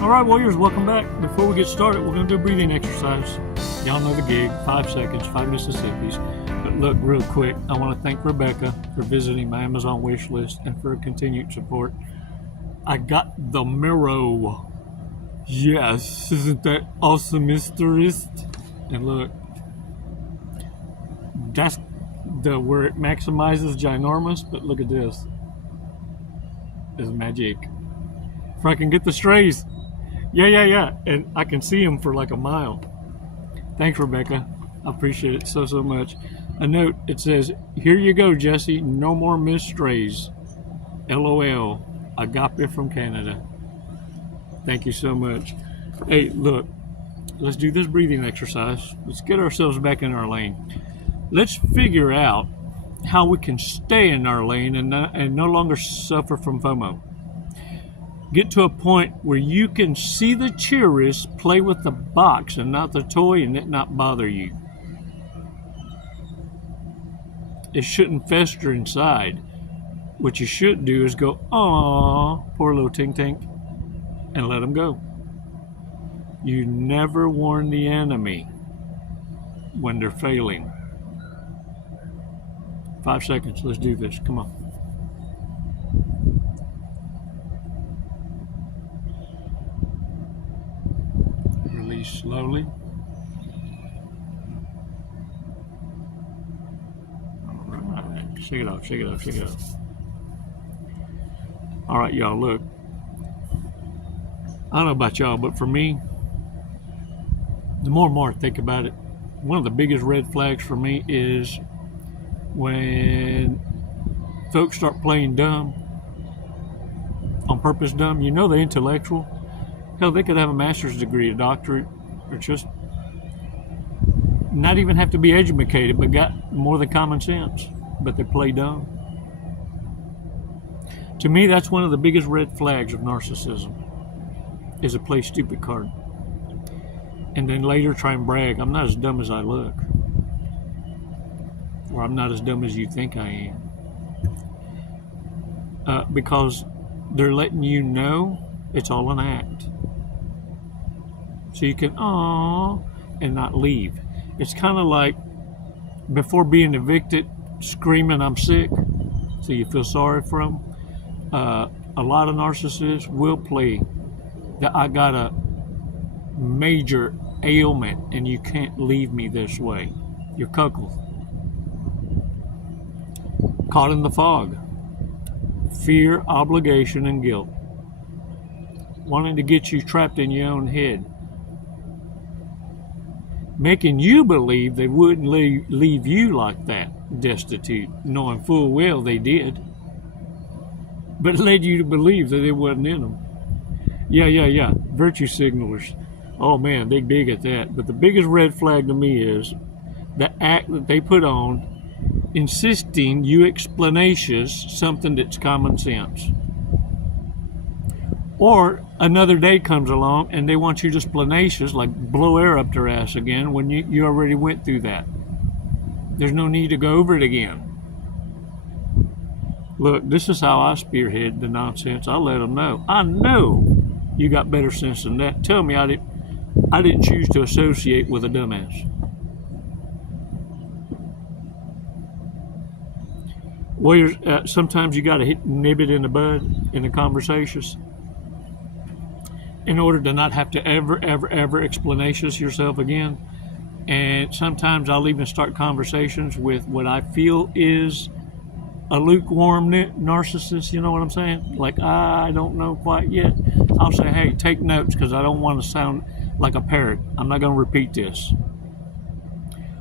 Alright, Warriors, welcome back. Before we get started, we're going to do a breathing exercise. Y'all know the gig, 5 seconds, 5 Mississippis. But look, real quick, I want to thank Rebecca for visiting my Amazon wish list and for her continued support. I got the Miro. Yes, isn't that awesome, Narcissist? And look, that's where it maximizes ginormous, but look at this. It's magic. If I can get the strays. Yeah. And I can see them for like a mile. Thanks, Rebecca. I appreciate it so much. A note, it says, here you go, Jesse. No more missed strays. LOL. Agape from Canada. Thank you so much. Hey, look. Let's do this breathing exercise. Let's get ourselves back in our lane. Let's figure out how we can stay in our lane and no longer suffer from FOMO. Get to a point where you can see the cheerist play with the box and not the toy and it not bother you. It shouldn't fester inside. What you should do is go, "Aw, poor little tink," and let them go. You never warn the enemy when they're failing. 5 seconds, let's do this, come on. Release slowly. All right, shake it off. All right, y'all, look. I don't know about y'all, but for me, the more and more I think about it, one of the biggest red flags for me is when folks start playing dumb, on purpose dumb. You know they're intellectual. Hell, they could have a master's degree, a doctorate, or just not even have to be educated, but got more than common sense, but they play dumb. To me, that's one of the biggest red flags of narcissism, is a play stupid card. And then later try and brag, I'm not as dumb as I look. Or I'm not as dumb as you think I am. Because they're letting you know it's all an act. So you can, aww, and not leave. It's kind of like before being evicted, screaming I'm sick, so you feel sorry for them. A lot of narcissists will play that I got a major ailment and you can't leave me this way. You're cuckold. Caught in the fog. Fear, obligation, and guilt. Wanting to get you trapped in your own head. Making you believe they wouldn't leave you like that, destitute, knowing full well they did. But led you to believe that it wasn't in them. Yeah. Virtue signalers. Oh man, they big at that. But the biggest red flag to me is the act that they put on insisting you explanations something that's common sense. Or another day comes along and they want you to explanations like blow air up their ass again when you already went through that. There's no need to go over it again. Look, this is how I spearhead the nonsense. I let them know. I know you got better sense than that. Tell me I didn't choose to associate with a dumbass. Warriors, sometimes you got to nib it in the bud in the conversations in order to not have to ever explanations yourself again. And sometimes I'll even start conversations with what I feel is a lukewarm narcissist, you know what I'm saying? Like, I don't know quite yet. I'll say, hey, take notes because I don't want to sound like a parrot. I'm not going to repeat this.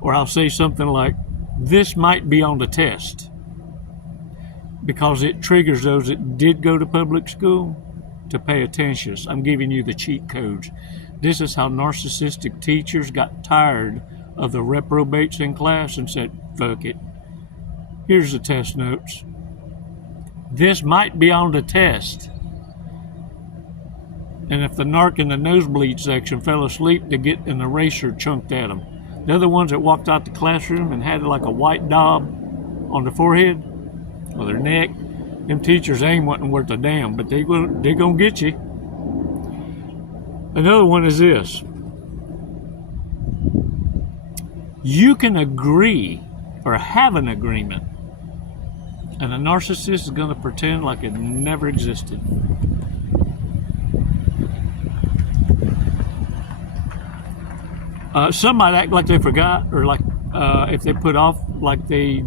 Or I'll say something like, this might be on the test, because it triggers those that did go to public school to pay attention. I'm giving you the cheat codes. This is how narcissistic teachers got tired of the reprobates in class and said, fuck it. Here's the test notes. This might be on the test. And if the narc in the nosebleed section fell asleep, they get an eraser chunked at them. The other ones that walked out the classroom and had like a white daub on their forehead or their neck, them teachers ain't wasn't worth a damn, but they gonna get you. Another one is this. You can agree or have an agreement, and a narcissist is going to pretend like it never existed. Some might act like they forgot, or like if they put off, like they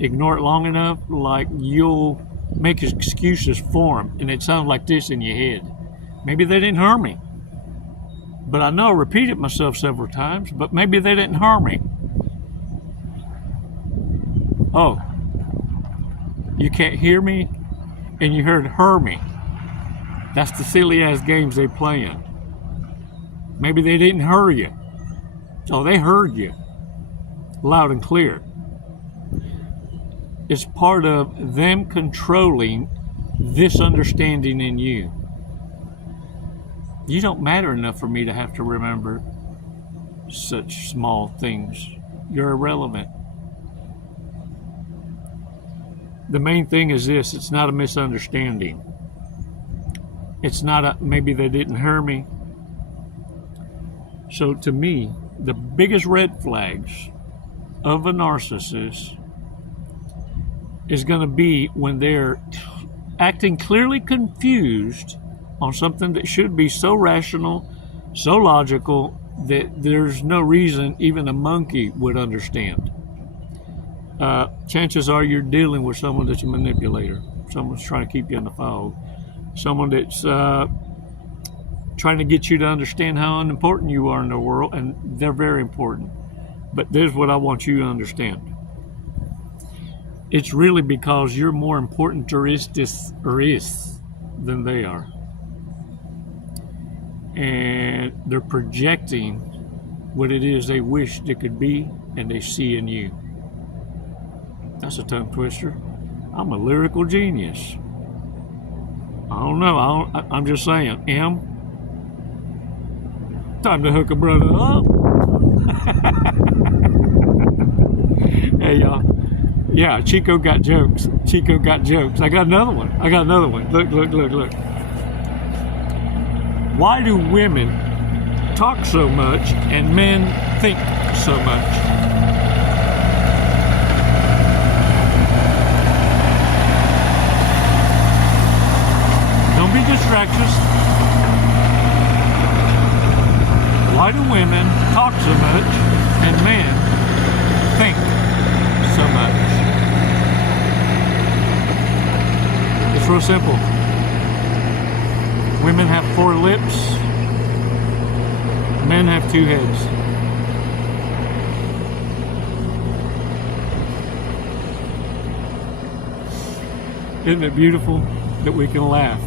ignore it long enough, like you'll make excuses for them, and it sounds like this in your head. Maybe they didn't harm me, but I know I repeated myself several times, but maybe they didn't harm me. Oh, you can't hear me, and you heard "her" me. That's the silly ass games they playing. Maybe they didn't hear you. So they heard you loud and clear. It's part of them controlling this understanding in you. You don't matter enough for me to have to remember such small things. You're irrelevant. The main thing is this: it's not a misunderstanding. It's not a maybe they didn't hear me. So to me, the biggest red flags of a narcissist is going to be when they're acting clearly confused on something that should be so rational, so logical, that there's no reason even a monkey would understand. Chances are you're dealing with someone that's a manipulator, someone's trying to keep you in the fog, someone that's trying to get you to understand how unimportant you are in the world, and they're very important. But there's what I want you to understand. It's really because you're more important to is than they are. And they're projecting what it is they wish they could be, and they see in you. That's a tongue twister. I'm a lyrical genius. I don't know. I'm just saying. Time to hook a brother up. Hey, y'all. Yeah, Chico got jokes. Chico got jokes. I got another one. Look. Why do women talk so much and men think so much? Don't be distracted. Why do women talk so much and men think so much? It's real simple. Women have 4 lips. Men have 2 heads. Isn't it beautiful that we can laugh?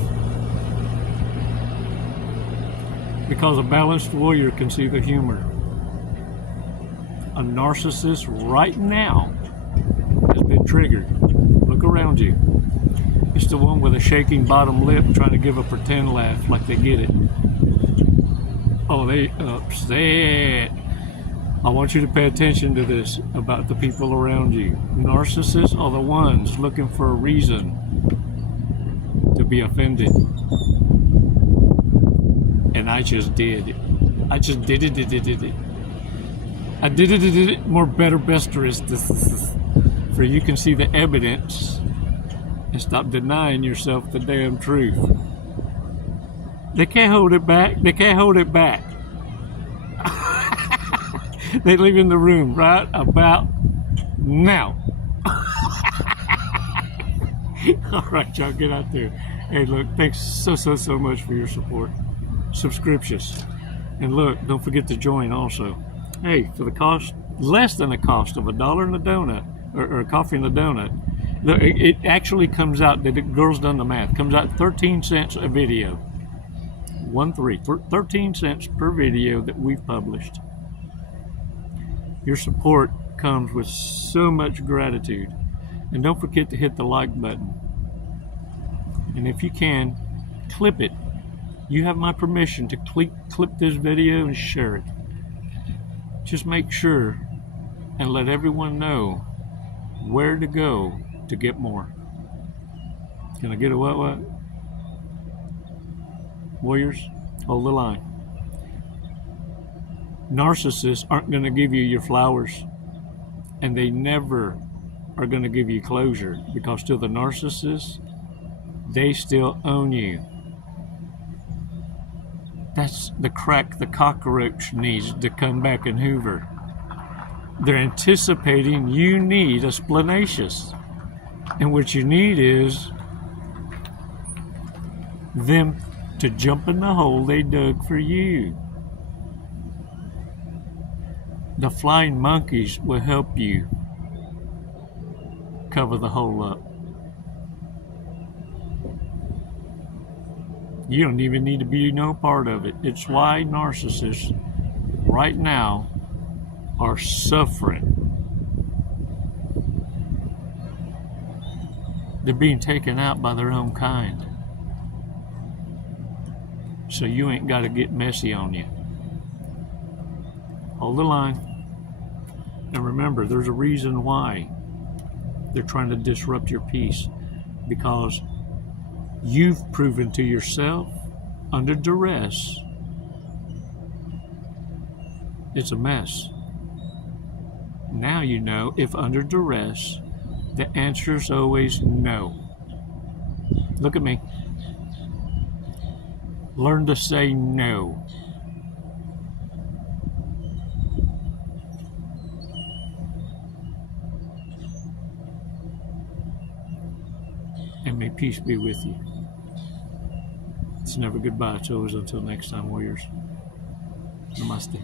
Because a balanced warrior can see the humor. A narcissist right now has been triggered. Look around you. It's the one with a shaking bottom lip trying to give a pretend laugh like they get it. Oh, they upset. I want you to pay attention to this about the people around you. Narcissists are the ones looking for a reason to be offended. And I just did it. I just did it. I did it more better, besters. For you can see the evidence and stop denying yourself the damn truth. They can't hold it back. They leave in the room right about now. All right, y'all, get out there. Hey, look, thanks so much for your support. Subscriptions. And look, don't forget to join also. Hey, for the cost, less than the cost of $1 and a donut, or a coffee and a donut, it actually comes out, the girl's done the math, comes out 13 cents a video. 13 cents per video that we've published. Your support comes with so much gratitude. And don't forget to hit the like button. And if you can, clip it. You have my permission to clip this video and share it. Just make sure and let everyone know where to go to get more. Can I get a what? Warriors, hold the line. Narcissists aren't going to give you your flowers, and they never are going to give you closure, because to the narcissist, they still own you. That's the crack the cockroach needs to come back and hoover. They're anticipating you need a splanaceous. And what you need is them to jump in the hole they dug for you. The flying monkeys will help you cover the hole up. You don't even need to be no part of it. It's why narcissists right now are suffering. They're being taken out by their own kind. So you ain't got to get messy on you. Hold the line. And remember, there's a reason why they're trying to disrupt your peace. Because you've proven to yourself under duress it's a mess. Now you know if under duress, the answer is always no. Look at me. Learn to say no. And may peace be with you. It's never goodbye. It's always until next time, warriors. Namaste.